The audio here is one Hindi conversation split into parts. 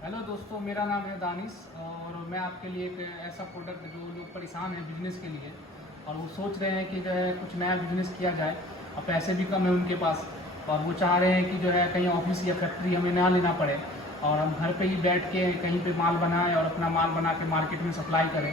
हेलो दोस्तों, मेरा नाम है दानिश और मैं आपके लिए एक ऐसा प्रोडक्ट जो लोग परेशान हैं बिजनेस के लिए और वो सोच रहे हैं कि जो है कुछ नया बिजनेस किया जाए और पैसे भी कम है उनके पास और वो चाह रहे हैं कि जो है कहीं ऑफिस या फैक्ट्री हमें ना लेना पड़े और हम घर पे ही बैठ के कहीं पे माल बनाएं और अपना माल बना के मार्केट में सप्लाई करें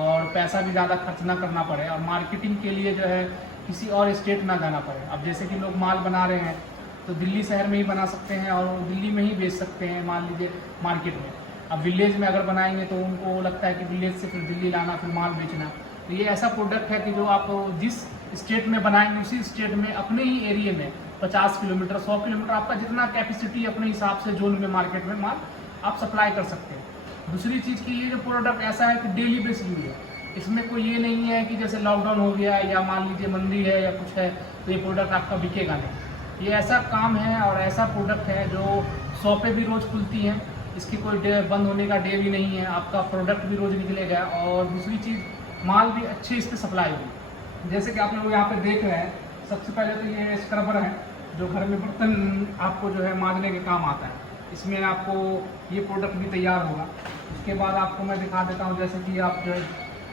और पैसा भी ज़्यादा खर्च ना करना पड़े और मार्केटिंग के लिए जो है किसी और स्टेट ना जाना पड़े। अब जैसे कि लोग माल बना रहे हैं तो दिल्ली शहर में ही बना सकते हैं और दिल्ली में ही बेच सकते हैं, मान लीजिए मार्केट में। अब विलेज में अगर बनाएंगे तो उनको लगता है कि विलेज से फिर दिल्ली लाना फिर माल बेचना। तो ये ऐसा प्रोडक्ट है कि जो आप जिस स्टेट में बनाएंगे उसी स्टेट में अपने ही एरिया में 50 किलोमीटर 100 किलोमीटर आपका जितना कैपेसिटी अपने हिसाब से जोन में मार्केट में माल आप सप्लाई कर सकते हैं। दूसरी चीज़ की ये जो प्रोडक्ट ऐसा है कि डेली बेस यूज है, इसमें कोई ये नहीं है कि जैसे लॉकडाउन हो गया या मान लीजिए मंदी है या कुछ है तो ये प्रोडक्ट आपका बिकेगा नहीं। ये ऐसा काम है और ऐसा प्रोडक्ट है जो शॉपें भी रोज़ खुलती हैं, इसकी कोई डे बंद होने का डे भी नहीं है, आपका प्रोडक्ट भी रोज़ निकलेगा और दूसरी चीज़ माल भी अच्छी इस पर सप्लाई हुई। जैसे कि आप लोग यहाँ पे देख रहे हैं, सबसे पहले तो ये स्क्रबर है जो घर में बर्तन आपको जो है मांजने के काम आता है। इसमें आपको ये प्रोडक्ट भी तैयार होगा। उसके बाद आपको मैं दिखा देता हूँ जैसे कि आप जो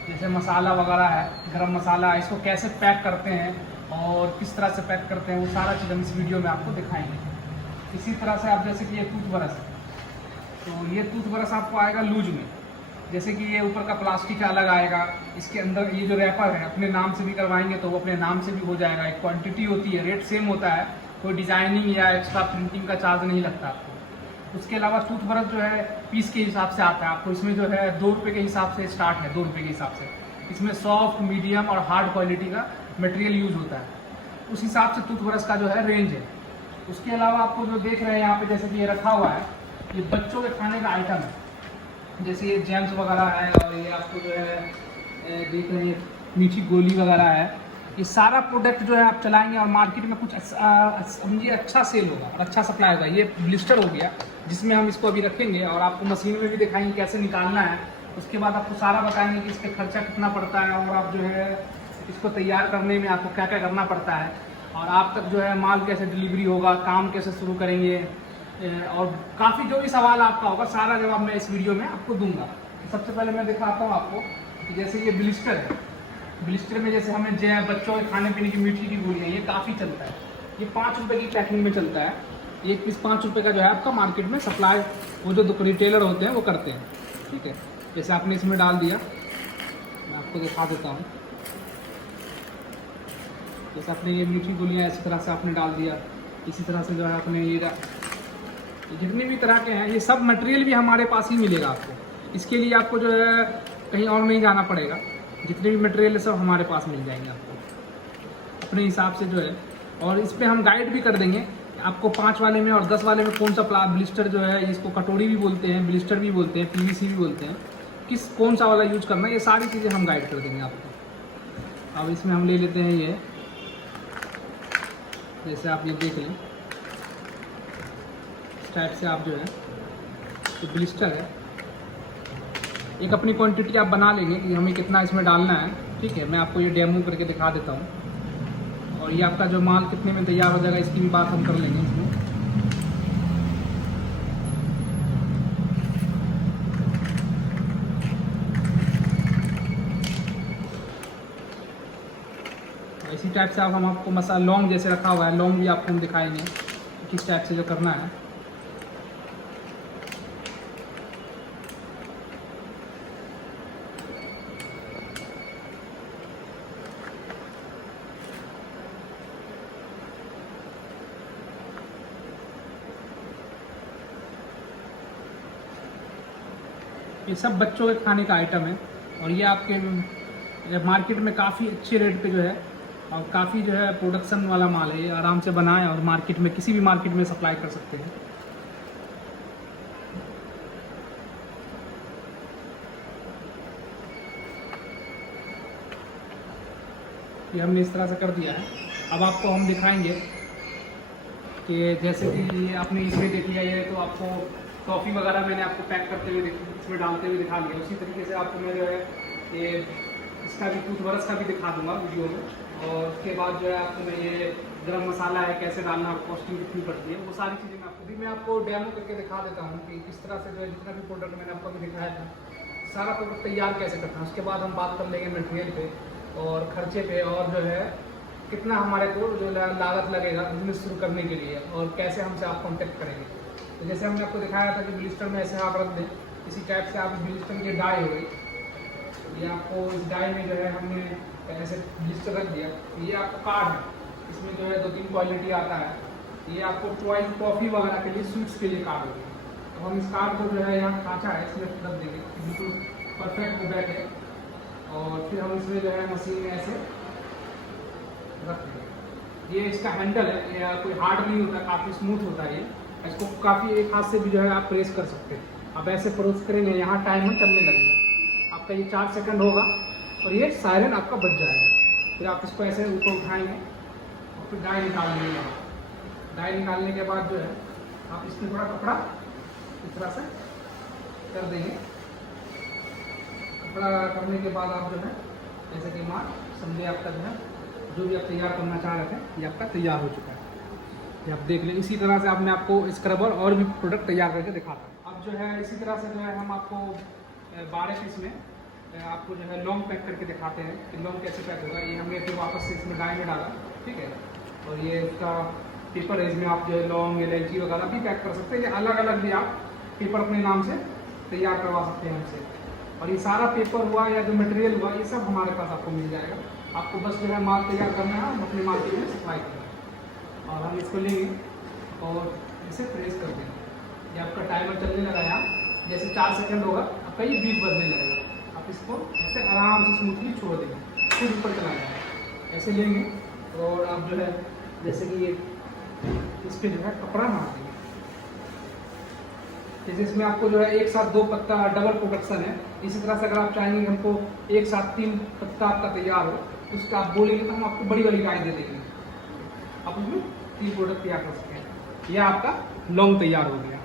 जैसे मसाला वगैरह है, गरम मसाला, इसको कैसे पैक करते हैं और किस तरह से पैक करते हैं वो सारा चीज़ हम इस वीडियो में आपको दिखाएंगे। इसी तरह से आप जैसे कि ये टूथब्रश है तो ये टूथब्रश आपको आएगा लूज में, जैसे कि ये ऊपर का प्लास्टिक अलग आएगा, इसके अंदर ये जो रैपर है अपने नाम से भी करवाएंगे तो वो अपने नाम से भी हो जाएगा। एक क्वांटिटी होती है, रेट सेम होता है, कोई डिजाइनिंग या एक्स्ट्रा प्रिंटिंग का चार्ज नहीं लगता आपको। उसके अलावा टूथब्रश जो है पीस के हिसाब से आता है आपको, इसमें जो है 2 रुपये के हिसाब से स्टार्ट है, 2 रुपये के हिसाब से। इसमें सॉफ्ट, मीडियम और हार्ड क्वालिटी का मटेरियल यूज होता है, उस हिसाब से टूथब्रश का जो है रेंज है। उसके अलावा आपको जो देख रहे हैं यहाँ पे जैसे कि ये रखा हुआ है, ये बच्चों के खाने का आइटम है, जैसे ये जैम्स वगैरह है और ये आपको जो है देख रहे हैं मीठी गोली वगैरह है। ये सारा प्रोडक्ट जो है आप चलाएंगे और मार्केट में कुछ समझिए अच्छा सेल होगा और अच्छा सप्लाई होगा। ये ब्लिस्टर हो गया जिसमें हम इसको अभी रखेंगे और आपको मशीन में भी दिखाएंगे कैसे निकालना है। उसके बाद आपको सारा बताएंगे कि इसका खर्चा कितना पड़ता है और आप जो है इसको तैयार करने में आपको क्या क्या करना पड़ता है और आप तक जो है माल कैसे डिलीवरी होगा, काम कैसे शुरू करेंगे और काफ़ी जो भी सवाल आपका होगा सारा जवाब मैं इस वीडियो में आपको दूंगा। सबसे पहले मैं दिखाता हूँ आपको कि जैसे ये ब्लिस्टर है, ब्लिस्टर में जैसे हमें जो बच्चों के खाने पीने की मीठी की गोलियाँ ये काफ़ी चलता है, ये 5 रुपये की पैकिंग में चलता है। ये पीस 5 रुपये का जो है आपका मार्केट में सप्लाई वो जो रिटेलर होते हैं वो करते हैं, ठीक है। जैसे आपने इसमें डाल दिया, मैं आपको दिखा देता हूँ, जैसे आपने ये मीठी गोलियाँ इसी तरह से आपने डाल दिया, इसी तरह से जो है आपने ये जितने भी तरह के हैं ये सब मटेरियल भी हमारे पास ही मिलेगा आपको। इसके लिए आपको जो है कहीं और नहीं जाना पड़ेगा, जितने भी मटेरियल है सब हमारे पास मिल जाएंगे आपको अपने हिसाब से जो है। और इस पर हम गाइड भी कर देंगे आपको 5 वाले में और 10 वाले में कौन सा ब्लिस्टर जो है, इसको कटोरी भी बोलते हैं, ब्लिस्टर भी बोलते हैं, पीवीसी भी बोलते हैं, कौन सा वाला यूज करना है, ये सारी चीज़ें हम गाइड कर देंगे आपको। अब इसमें हम ले लेते हैं ये, जैसे आप ये देख लें इस टाइप से आप जो है तो ब्लिस्टर है, एक अपनी क्वांटिटी आप बना लेंगे कि हमें कितना इसमें डालना है, ठीक है। मैं आपको ये डेमो करके दिखा देता हूँ और ये आपका जो माल कितने में तैयार हो जाएगा इसकी भी बात हम कर लेंगे इसमें। इसी टाइप से आप हम आपको मसाला लौंग जैसे रखा हुआ है, लौंग भी आपको हम दिखाएंगे किस टाइप से जो करना है। ये सब बच्चों के खाने का आइटम है और ये आपके मार्केट में काफ़ी अच्छे रेट पे जो है और काफ़ी जो है प्रोडक्शन वाला माल है, ये आराम से बनाएं और मार्केट में किसी भी मार्केट में सप्लाई कर सकते हैं। ये हमने इस तरह से कर दिया है। अब आपको हम दिखाएंगे कि जैसे कि ये आपने इसमें देख लिया, ये तो आपको कॉफ़ी वगैरह मैंने आपको पैक करते हुए इसमें डालते हुए दिखा दिया। उसी तरीके से आपको मैं जो है ये इसका भी टूथब्रश का भी दिखा दूंगा वीडियो में और उसके बाद जो है आपको मैं ये गरम मसाला है कैसे डालना और कॉस्टिंग कितनी पड़ती है, वो सारी चीज़ें मैं आपको डेमो करके दिखा देता हूँ कि किस तरह से जो है जितना भी प्रोडक्ट मैंने आपको अभी दिखाया था सारा प्रोडक्ट तैयार कैसे करना है। उसके बाद हम बात कर लेंगे मटेरियल पे और खर्चे पे और जो है कितना हमारे को जो लागत लगेगा बिजनेस शुरू करने के लिए और कैसे हमसे आप कॉन्टेक्ट करेंगे। तो जैसे हमने आपको दिखाया था कि ब्लिस्टर में ऐसे आप रख दें, इसी टाइप से आप ब्लिस्टर की डाई हो गई, ये आपको इस डाई में जो है हमने ऐसे ब्लिस्टर रख दिया। ये आपका कार्ड है, इसमें जो है 2-3 क्वालिटी आता है। ये आपको चॉइस कॉफ़ी वगैरह के लिए स्वीट्स के लिए कार्ड होगी। तो हम इस कार्ड को जो है यहाँ खाँचा है इसमें रख देंगे बिल्कुल परफेक्ट वो बैठे और फिर हम इसमें जो है मशीन में ऐसे रख देंगे। ये इसका हैंडल है, ये कोई हार्ड नहीं होता, काफ़ी स्मूथ होता है। ये इसको काफ़ी एक हाथ से भी जो है आप प्रेस कर सकते हैं। आप ऐसे प्रेस करेंगे यहाँ टाइमर चलने लगेगा, आपका ये 4 सेकंड होगा और ये सायरन आपका बज जाएगा। फिर आप इसको ऐसे ऊपर उठाएंगे और फिर डाई निकाल लेंगे। डाई निकालने के बाद जो है आप इसमें थोड़ा कपड़ा इस तरह से कर देंगे। कपड़ा करने के बाद आप जो है जैसे कि मान समझे आपका जो है जो भी आप तैयार करना चाह रहे थे ये आपका तैयार हो चुका है। ये आप देख लें। इसी तरह से आपने आपको स्क्रबर और भी प्रोडक्ट तैयार करके दिखाता। अब जो है इसी तरह से जो है हम आपको 12 पीस में आपको जो है लॉन्ग पैक करके दिखाते हैं कि लॉन्ग कैसे पैक होगा। ये हमने फिर वापस से इसमें डाई में डाला, ठीक है। और ये इसका पेपर है, इसमें आप जो है लौंग इलायची वगैरह भी पैक कर सकते हैं। ये अलग अलग भी आप पेपर अपने नाम से तैयार करवा सकते हैं हमसे। और ये सारा पेपर हुआ या जो मटेरियल हुआ ये सब हमारे पास आपको मिल जाएगा। आपको बस जो है माल तैयार करना है और अपने मार्केट में सप्लाई करना है। और हम इसको लेंगे और इसे प्रेस कर देंगे। ये आपका टाइमर चलने लगा यहाँ, जैसे 4 सेकंड होगा आपका ये बीप बजने लगेगा। आप इसको ऐसे आराम से स्मूथली छोड़ देंगे, फिर ऊपर चला जाएगा। ऐसे लेंगे और आप जो है जैसे कि ये इस पर जो है कपड़ा मार देंगे। जैसे इसमें आपको जो है एक साथ 2 पत्ता डबल प्रोडक्शन है। इसी तरह से अगर आप चाहेंगे हमको एक साथ 3 पत्ता आपका तैयार हो तो उसका आप बोलेंगे तो हम आपको बड़ी वाली गाय दे देंगे, आप उसमें 3 प्रोडक्ट तैयार कर सकते हैं। यह आपका लॉन्ग तैयार हो गया।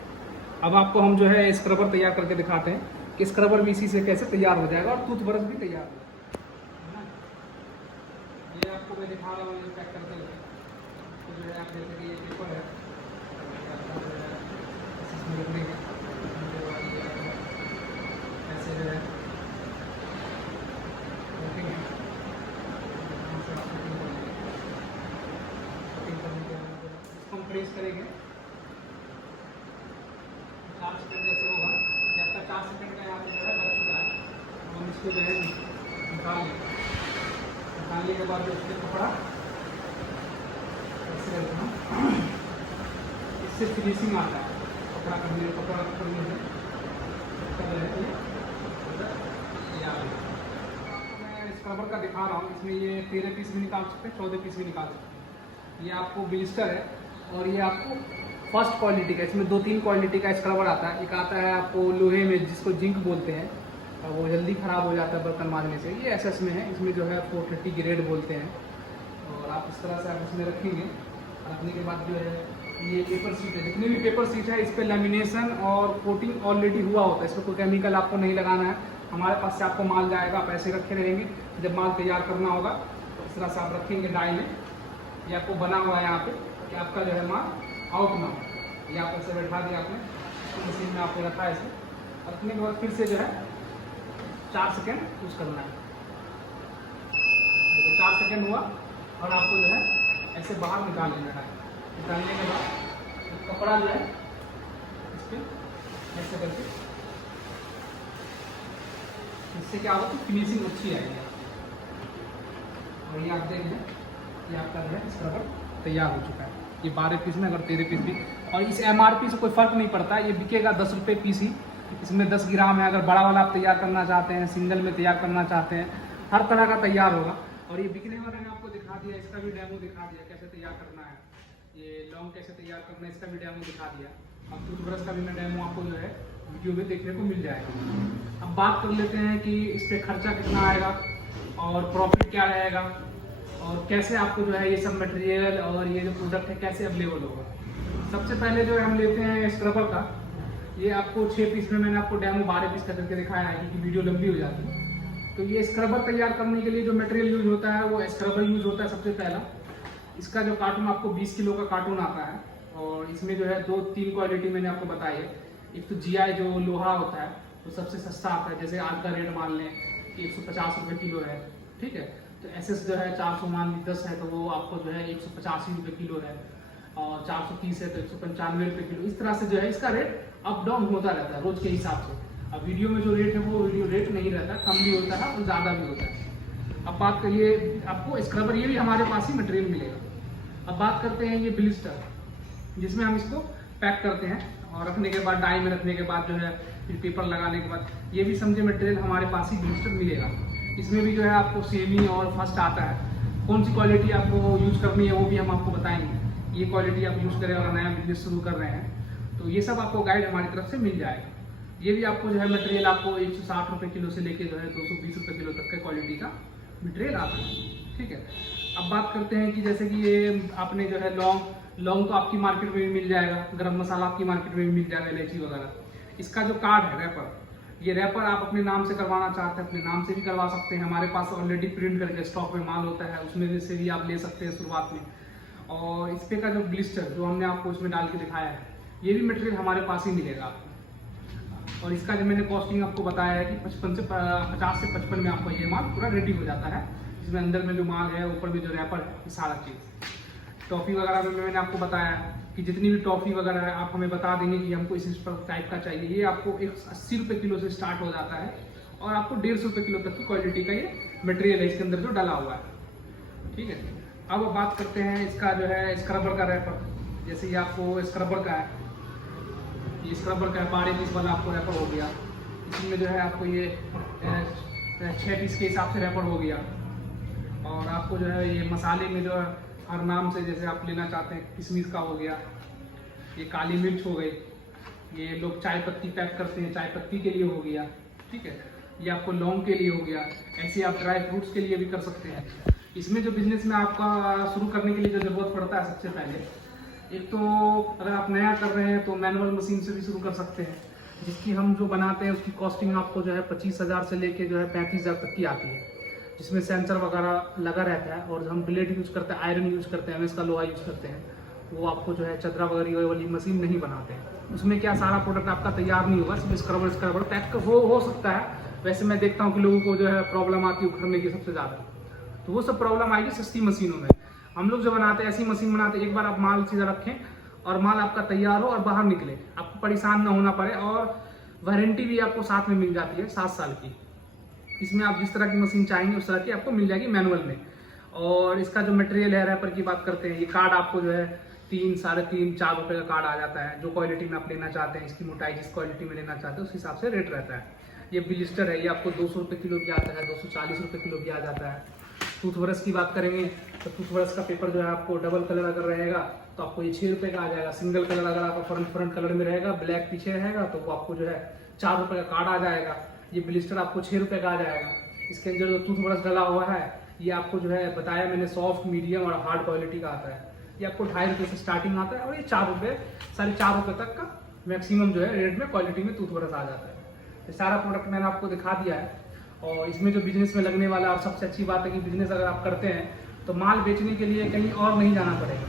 अब आपको हम जो है स्क्रबर तैयार करके दिखाते हैं कि स्क्रबर भी इसी से कैसे तैयार हो जाएगा और टूथब्रश भी तैयार हो जाएगा। ये आपको मैं दिखा रहा हूँ, ये पैक करके तो जो है आप जैसे कि ये पेपर है इसमें रख देंगे ऐसे जो है रखेंगे। इसको हम प्रेस करेंगे 4 सेकंड जैसे होगा कि आपका 4 सेकंड का यहाँ पे जो है बच चुका है। हम इसको जो है निकाल लेंगे। निकालने के बाद जो इसके कपड़ा ऐसे रखना, इससे फिनिशिंग आता है कपड़ा करने से मैं स्क्रबर का दिखा रहा हूँ। इसमें ये 13 पीस भी निकाल सकते हैं, 14 पीस भी निकाल सकते हैं। ये आपको ब्लिस्टर है और ये आपको फर्स्ट क्वालिटी का, इसमें 2-3 क्वालिटी का स्क्रबर आता है। एक आता है आपको लोहे में जिसको जिंक बोलते हैं और वो जल्दी ख़राब हो जाता है बर्तन मारने से। ये एसएस में है, इसमें जो है 430 ग्रेड बोलते हैं। और आप इस तरह से आप इसमें रखेंगे। रखने के बाद जो है ये पेपर सीट है, जितनी भी पेपर सीट है इस पर लेमिनेशन और कोटिंग ऑलरेडी हुआ होता है। इसमें कोई केमिकल आपको नहीं लगाना है, हमारे पास से आपको माल जाएगा, आप ऐसे रखे रहेंगे। जब माल तैयार करना होगा तो इस तरह से आप रखेंगे डाई में। ये आपको बना हुआ है यहाँ पे कि आपका जो है माल आउट ना हो। ये आप ऐसे बैठा दिया आपने, मशीन में आपने रखा है इसे। रखने के बाद फिर से जो है 4 सेकेंड यूज़ करना है। देखिए 4 सेकेंड हुआ और आपको जो है ऐसे बाहर निकाल लेना है। निकालने के बाद कपड़ा जो है इस पर ऐसे करके, इससे क्या होगा कि फिनिशिंग अच्छी आएगी। और ये आप देख लें ये आपका जो है स्क्रबर तैयार हो चुका है। ये 12 पीस में अगर 13 पीस भी, और इस MRP से कोई फ़र्क नहीं पड़ता है। ये बिकेगा 10 रुपये पीस ही। इसमें 10 ग्राम है। अगर बड़ा वाला आप तैयार करना चाहते हैं, सिंगल में तैयार करना चाहते हैं, हर तरह का तैयार होगा। और ये बिकने वाला मैंने आपको दिखा दिया, इसका भी डेमो दिखा दिया कैसे तैयार करना है। ये लॉन्ग कैसे तैयार करना है इसका भी डेमो दिखा दिया। अब टूथब्रश का भी मैं डेमो आपको जो है वीडियो में देखने को मिल जाएगा। अब बात कर लेते हैं कि इस पर खर्चा कितना आएगा और प्रॉफिट क्या रहेगा और कैसे आपको जो है ये सब मटेरियल और ये जो प्रोडक्ट है कैसे अवेलेबल होगा। सबसे पहले जो है हम लेते हैं स्क्रबर का। ये आपको 6 पीस में मैंने आपको डेमो 12 पीस का करके दिखाया है क्योंकि वीडियो लंबी हो जाती है। तो ये स्क्रबर तैयार करने के लिए जो मटेरियल यूज होता है वो स्क्रबर यूज होता है सबसे पहला। इसका जो कार्टून आपको 20 किलो का कार्टून आता है, और इसमें जो है 2-3 क्वालिटी मैंने आपको बताई है। एक तो GI जो लोहा होता है वो सबसे सस्ता आता है, जैसे आज का रेट मान लें कि 150 रुपये किलो है, ठीक है। तो SS जो है 400 मान ली 10 है तो वो आपको जो है 185 रुपये किलो है, और 430 है तो 195 रुपये किलो। इस तरह से जो है इसका रेट अप डाउन होता रहता है रोज के हिसाब से। अब वीडियो में जो रेट है वो वीडियो रेट नहीं रहता, कम भी होता है और ज़्यादा भी होता है। अब बात करिए आपको स्क्रबर, ये भी हमारे पास ही मटेरियल मिलेगा। अब बात करते हैं ये ब्लिस्टर, जिसमें हम इसको पैक करते हैं और रखने के बाद डाई में रखने के बाद जो है फिर पेपर लगाने के बाद ये भी समझे मटेरियल हमारे पास ही ब्लिस्टर मिलेगा। इसमें भी जो है आपको सेमी और फर्स्ट आता है। कौन सी क्वालिटी आपको यूज करनी है वो भी हम आपको बताएंगे। ये क्वालिटी आप यूज़ करें और नया बिजनेस शुरू कर रहे हैं तो ये सब आपको गाइड हमारी तरफ से मिल जाएगा। ये भी आपको जो है मटेरियल आपको 160 रुपये किलो से लेके जो है 220 रुपये किलो तक के क्वालिटी का मटेरियल आता है, ठीक है। अब बात करते हैं कि जैसे कि ये आपने जो है लौंग तो आपकी मार्केट में भी मिल जाएगा, गरम मसाला आपकी मार्केट में भी मिल जाएगा, इलायची वगैरह। इसका जो कार्ड है रैपर, ये रैपर आप अपने नाम से करवाना चाहते हैं अपने नाम से भी करवा सकते हैं। हमारे पास ऑलरेडी प्रिंट करके स्टॉक में माल होता है, उसमें से भी आप ले सकते हैं शुरुआत में। और इस पे का जो ब्लिस्टर जो हमने आपको इसमें डाल के दिखाया है, ये भी मटेरियल हमारे पास ही मिलेगा आपको। और इसका जो मैंने कॉस्टिंग आपको बताया है कि 50 से 55 में आपको ये माल पूरा रेडी हो जाता है। इसमें अंदर में जो माल है, ऊपर में जो रैपर है, ये सारा चीज़। टॉफ़ी वगैरह में मैंने आपको बताया कि जितनी भी टॉफ़ी वगैरह है आप हमें बता देंगे कि हमको इस टाइप का चाहिए। ये आपको 80 रुपये किलो से स्टार्ट हो जाता है और आपको 150 रुपये किलो तक की क्वालिटी का ये मटेरियल है इसके अंदर जो डला हुआ है, ठीक है। अब बात करते हैं इसका जो है स्क्रबर का रैपर। जैसे ये आपको स्क्रबर का है, ये स्क्रबर का है 12 पीस वाला आपको रैपर हो गया। इसमें जो है आपको ये 6 पीस के हिसाब से रैपर हो गया। और आपको जो है ये मसाले में जो है हर नाम से जैसे आप लेना चाहते हैं, किशमिश का हो गया, ये काली मिर्च हो गई, ये लोग चाय पत्ती पैक करते हैं चाय पत्ती के लिए हो गया, ठीक है। ये आपको लौंग के लिए हो गया। ऐसे आप ड्राई फ्रूट्स के लिए भी कर सकते हैं। इसमें जो बिजनेस में आपका शुरू करने के लिए जो ज़रूरत पड़ता है सबसे पहले, एक तो अगर आप नया कर रहे हैं तो मैनुअल मशीन से भी शुरू कर सकते हैं, जिसकी हम जो बनाते हैं उसकी कॉस्टिंग आपको जो है 25,000 से लेके जो है 35,000 तक की आती है, जिसमें सेंसर वगैरह लगा रहता है। और हम ब्लेड यूज़ करते हैं, आयरन यूज़ करते हैं, MS का लोहा यूज़ करते हैं। वो आपको जो है चदरा वगैरह वाली मशीन नहीं बनाते हैं। उसमें क्या सारा प्रोडक्ट आपका तैयार नहीं होगा, सिर्फ स्क्रबर पैक हो सकता है। वैसे मैं देखता हूँ कि लोगों को जो है प्रॉब्लम आती है उखड़ने की सबसे ज़्यादा, तो वो सब प्रॉब्लम आएगी सस्ती मशीनों में। हम लोग जो बनाते हैं ऐसी मशीन बनाते हैं, एक बार आप माल सीधा रखें और माल आपका तैयार हो और बाहर निकले, आपको परेशान ना होना पड़े। और वारंटी भी आपको साथ में मिल जाती है 7 साल की। इसमें आप जिस तरह की मशीन चाहेंगे उस तरह की आपको मिल जाएगी मैनुअल में। और इसका जो मटेरियल है रैपर की बात करते हैं, ये कार्ड आपको जो है 3, 3.5, 4 रुपये का कार्ड आ जाता है। जो क्वालिटी में आप लेना चाहते हैं, इसकी मोटाई जिस क्वालिटी में लेना चाहते हैं उस हिसाब से रेट रहता है। ये ब्लिस्टर है, ये आपको 200 रुपये किलो भी आता है, 240 रुपये किलो भी आ जाता है। टूथब्रश की बात करेंगे तो टूथब्रश का पेपर जो है आपको डबल कलर अगर रहेगा तो आपको ये 6 रुपये का आ जाएगा। सिंगल कलर अगर आपका फ्रंट कलर में रहेगा, ब्लैक पीछे रहेगा, तो वो आपको जो है 4 रुपये का कार्ड आ जाएगा। ये ब्लिस्टर आपको 6 रुपये का आ जाएगा। इसके अंदर जो टूथब्रश डला हुआ है ये आपको जो है बताया मैंने सॉफ्ट, मीडियम और हार्ड क्वालिटी का आता है। ये आपको 2.5 रुपये से स्टार्टिंग आता है और ये 4 रुपये, 4.5 रुपये तक का मैक्सिमम जो है रेट में क्वालिटी में टूथब्रश आ जाता है। ये सारा प्रोडक्ट मैंने आपको दिखा दिया है। और इसमें जो बिजनेस में लगने वाला और सबसे अच्छी बात है कि बिजनेस अगर आप करते हैं तो माल बेचने के लिए कहीं और नहीं जाना पड़ेगा।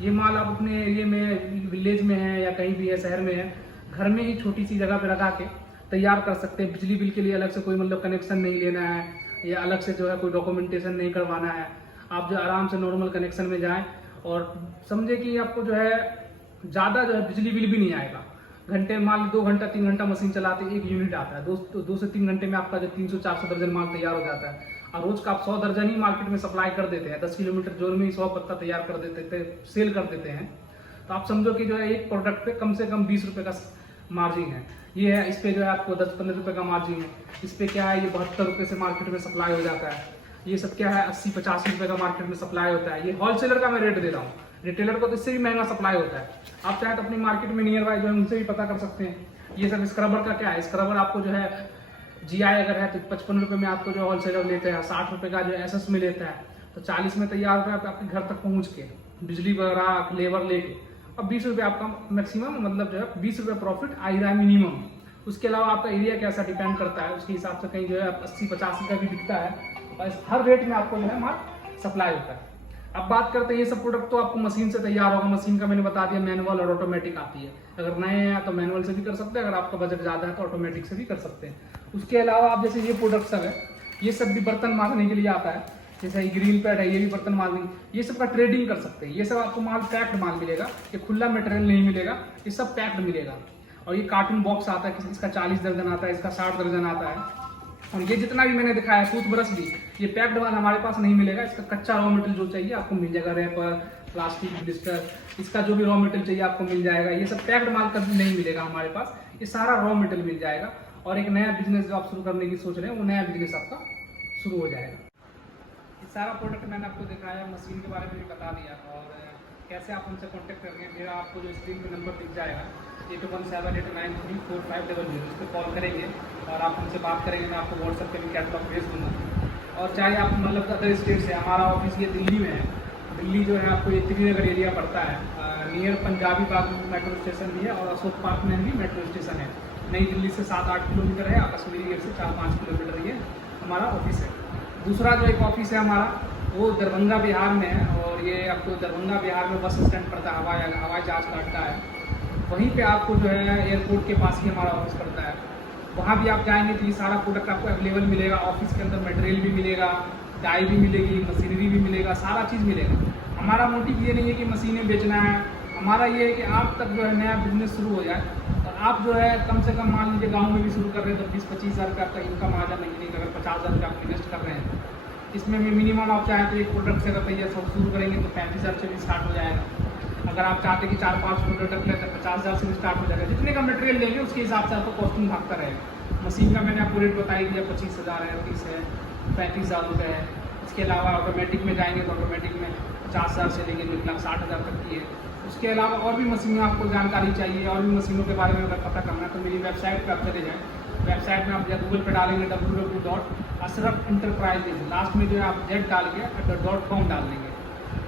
ये माल आप अपने एरिया में, विलेज में है या कहीं भी है, शहर में है, घर में ही छोटी सी जगह पे लगा के तैयार कर सकते हैं। बिजली बिल के लिए अलग से कोई मतलब कनेक्शन नहीं लेना है या अलग से जो है कोई डॉक्यूमेंटेशन नहीं करवाना है। आप जो आराम से नॉर्मल कनेक्शन में जाएँ और समझे कि आपको जो है ज़्यादा जो है बिजली बिल भी नहीं आएगा। घंटे मान ली 2 घंटा 3 घंटा मशीन चलाते 1 यूनिट आता है, 2 से 3 घंटे में आपका जो 300-400 दर्जन माल तैयार हो जाता है। और रोज का आप 100 दर्जन ही मार्केट में सप्लाई कर देते हैं, 10 किलोमीटर जोन में ही 100 पत्ता तैयार कर देते थे, सेल कर देते हैं। तो आप समझो कि जो है एक प्रोडक्ट पे कम से कम 20 रुपये का मार्जिन है। ये है, इस पे जो है आपको 10-15 रुपये का मार्जिन है। इस पे क्या है, ये 72 रुपये से मार्केट में सप्लाई हो जाता है। ये सब क्या है 80-85 रुपये का मार्केट में सप्लाई होता है। ये होलसेलर का मैं रेट दे रहा हूँ, रिटेलर को तो इससे भी महंगा सप्लाई होता है। आप चाहे तो अपनी मार्केट में नियर बाय जो है उनसे भी पता कर सकते हैं। ये सब स्क्रबर का क्या है, स्क्रबर आपको जो है GI अगर है तो 55 रुपये में आपको जो होलसेलर लेते हैं, 60 रुपये का जो SS में लेता है, तो 40 में तैयार होता है आपके घर तक पहुँच के, बिजली वगैरह लेबर लेके। अब 20 रुपये आपका मैक्सिमम मतलब जो है 20 रुपये प्रॉफिट आ ही रहा है मिनिमम। उसके अलावा आपका एरिया कैसा डिपेंड करता है, उसके हिसाब से कहीं जो है 80-50 रुपये भी बिकता है और हर रेट में आपको जो है माल सप्लाई होता है। अब बात करते हैं ये सब प्रोडक्ट तो आपको मशीन से तैयार होगा। मशीन का मैंने बता दिया मैनुअल और ऑटोमेटिक आती है। अगर नए हैं तो मैनुअल से भी कर सकते हैं, अगर आपका बजट ज़्यादा है तो ऑटोमेटिक से भी कर सकते हैं। उसके अलावा आप जैसे ये प्रोडक्ट सब है, ये सब भी बर्तन मारने के लिए आता है। जैसे ये ग्रिल पैड है, ये भी बर्तन मारने, ये सब का ट्रेडिंग कर सकते हैं। ये सब आपको माल पैक्ड माल मिलेगा, ये खुला मटेरियल नहीं मिलेगा, ये सब पैक्ड मिलेगा। और ये कार्टून बॉक्स आता है, इसका 40 दर्जन आता है, इसका 60 दर्जन आता है। और ये जितना भी मैंने दिखाया टूथब्रश भी, ये पैक्ड माल हमारे पास नहीं मिलेगा। इसका कच्चा रॉ मटेरियल जो चाहिए आपको मिल जाएगा, रैपर, प्लास्टिक, ब्लिस्टर, इसका जो भी रॉ मटेरियल चाहिए आपको मिल जाएगा। ये सब पैक्ड माल कभी नहीं मिलेगा हमारे पास, ये सारा रॉ मटेरियल मिल जाएगा। और एक नया बिजनेस जो आप शुरू करने की सोच रहे हैं, वो नया बिजनेस आपका शुरू हो जाएगा। ये सारा प्रोडक्ट मैंने आपको दिखाया, मशीन के बारे में भी बता दिया, और कैसे आप हमसे कांटेक्ट करेंगे। मेरा आपको जो स्क्रीन पे नंबर दिख जाएगा 8178934500, इस पर कॉल करेंगे और आप हमसे बात करेंगे। मैं आपको व्हाट्सएप पे भी कैटलॉग भेज दूँगा। और चाहे आप मतलब अदर स्टेट से, हमारा ऑफिस ये दिल्ली में है। दिल्ली जो है आपको ये त्रिनगर एरिया पड़ता है, नियर पंजाबी बाग मेट्रो स्टेशन भी है और अशोक पार्क में भी मेट्रो स्टेशन है। नई दिल्ली से 7-8 किलोमीटर है, कश्मीरी गेट से 4-5 किलोमीटर ये हमारा ऑफिस है। दूसरा जो एक ऑफिस है हमारा, वो दरभंगा बिहार में है। और ये आपको दरभंगा बिहार में बस स्टैंड पड़ता है, हवाई जहाज का अड्डा है। वहीं पे आपको जो है एयरपोर्ट के पास ही हमारा ऑफिस पड़ता है। वहाँ भी आप जाएंगे तो ये सारा प्रोडक्ट आपको अवेलेबल मिलेगा। ऑफिस के अंदर मटेरियल भी मिलेगा, डाई भी मिलेगी, मशीनरी भी मिलेगा, सारा चीज़ मिलेगा। हमारा मोटिव ये नहीं है कि मशीनें बेचना है, हमारा ये है कि आप तक जो है नया बिजनेस शुरू हो जाए। और आप जो है कम से कम मान लीजिए गाँव में भी शुरू कर रहे हैं तो 20-25 हज़ार रुपये आपका इनकम आ जाए। नहीं अगर 50 हज़ार रुपये आप इन्वेस्ट कर रहे हैं, इसमें भी मिनिमम आप चाहें तो एक प्रोडक्ट से अगर तैयार शुरू करेंगे तो 35 हज़ार से भी स्टार्ट हो जाएगा। अगर आप चाहते हैं कि 4-5 प्रोडक्ट लें तो 50 हज़ार से भी स्टार्ट हो जाएगा। जितने का मटेरियल लेंगे उसके हिसाब से आपको कॉस्टिंग भागता रहेगा। मशीन का मैंने आपको रेट बताई दिया, 25 हज़ार है, 30 है, 35 हज़ार रुपये है। इसके अलावा ऑटोमेटिक में जाएंगे तो ऑटोमेटिक में 50 हज़ार से लेंगे 1,60,000 तक की है। उसके अलावा और भी मशीनों आपको जानकारी चाहिए, और भी मशीनों के बारे में अगर पता करना है तो मेरी वेबसाइट पर आप चले जाएँ। वेबसाइट में आप गूगल पर डालेंगे www.ashraf enterprises, लास्ट में जो है आप Z डाल के .com डाल देंगे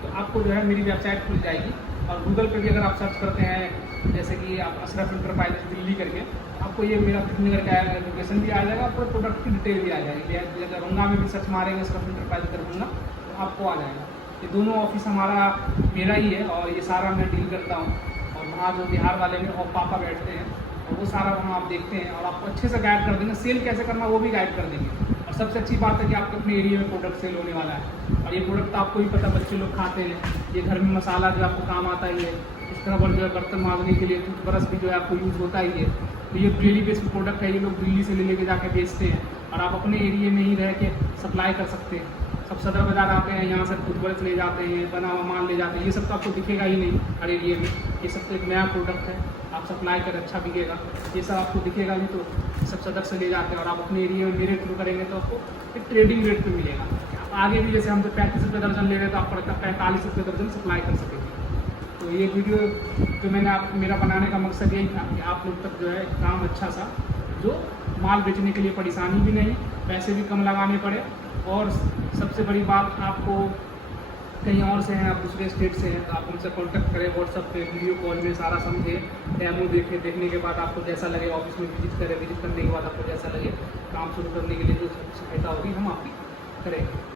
तो आपको जो है मेरी वेबसाइट खुल जाएगी। और गूगल पे भी अगर आप सर्च करते हैं जैसे कि आप अशरफ एंटरप्राइजेज दिल्ली करके, आपको ये मेरा त्रिनगर का लोकेशन भी आ जाएगा, पूरे प्रोडक्ट की डिटेल भी आ जाएगी। दरभंगा में भी सर्च मारेंगे अशरफ एंटरप्राइजेज दरभंगा तो आपको आ जाएगा। ये दोनों ऑफिस हमारा मेरा ही है और ये सारा मैं डील करता हूँ। और वहाँ जो बिहार वाले में और पापा बैठते हैं और वो सारा वहाँ आप देखते हैं और आपको अच्छे से गाइड कर देंगे। सेल कैसे करना वो भी गाइड कर देंगे। और सबसे अच्छी बात है कि आपके अपने एरिया में प्रोडक्ट सेल होने वाला है। और ये प्रोडक्ट आपको ही पता, बच्चे लोग खाते हैं, ये घर में मसाला जो आपको काम आता ही है। इस तरह पर जो है बर्तन मांजने के लिए टूथब्रश भी जो है आपको यूज़ होता ही है। तो ये डेली बेस्ड प्रोडक्ट है, ये लोग दिल्ली से ले जाके बेचते हैं और आप अपने एरिया में ही रह के सप्लाई कर सकते हैं। सब सदर बाजार आते हैं, यहाँ से टूथब्रश ले जाते हैं, बना हुआ माल ले जाते हैं। ये सब तो आपको दिखेगा ही नहीं हर एरिया में। ये सब तो एक नया प्रोडक्ट है, आप सप्लाई कर अच्छा बिकेगा, ये सब आपको दिखेगा नहीं। तो सब सदर से ले जाते हैं और आप अपने एरिया में मेरे थ्रू करेंगे तो आपको एक ट्रेडिंग रेट पे मिलेगा। आगे भी जैसे हम तो 35 रुपये दर्जन ले रहे हैं तो आप 45 रुपये दर्जन सप्लाई कर सकेंगे। तो ये वीडियो जो मैंने मेरा बनाने का मकसद यही था कि आप लोग तक जो है काम अच्छा सा, जो माल बेचने के लिए परेशानी भी नहीं, पैसे भी कम लगाने पड़े। और सबसे बड़ी बात, आपको कहीं और से हैं, आप दूसरे स्टेट से हैं तो आप हमसे कांटेक्ट करें व्हाट्सएप पे, वीडियो कॉल में सारा समझें, डेमो देखें। देखने के बाद आपको जैसा लगे ऑफिस में विजिट करें, विजिट करने के बाद आपको जैसा लगे काम शुरू करने के लिए जो सहायता होगी हम आपकी करेंगे।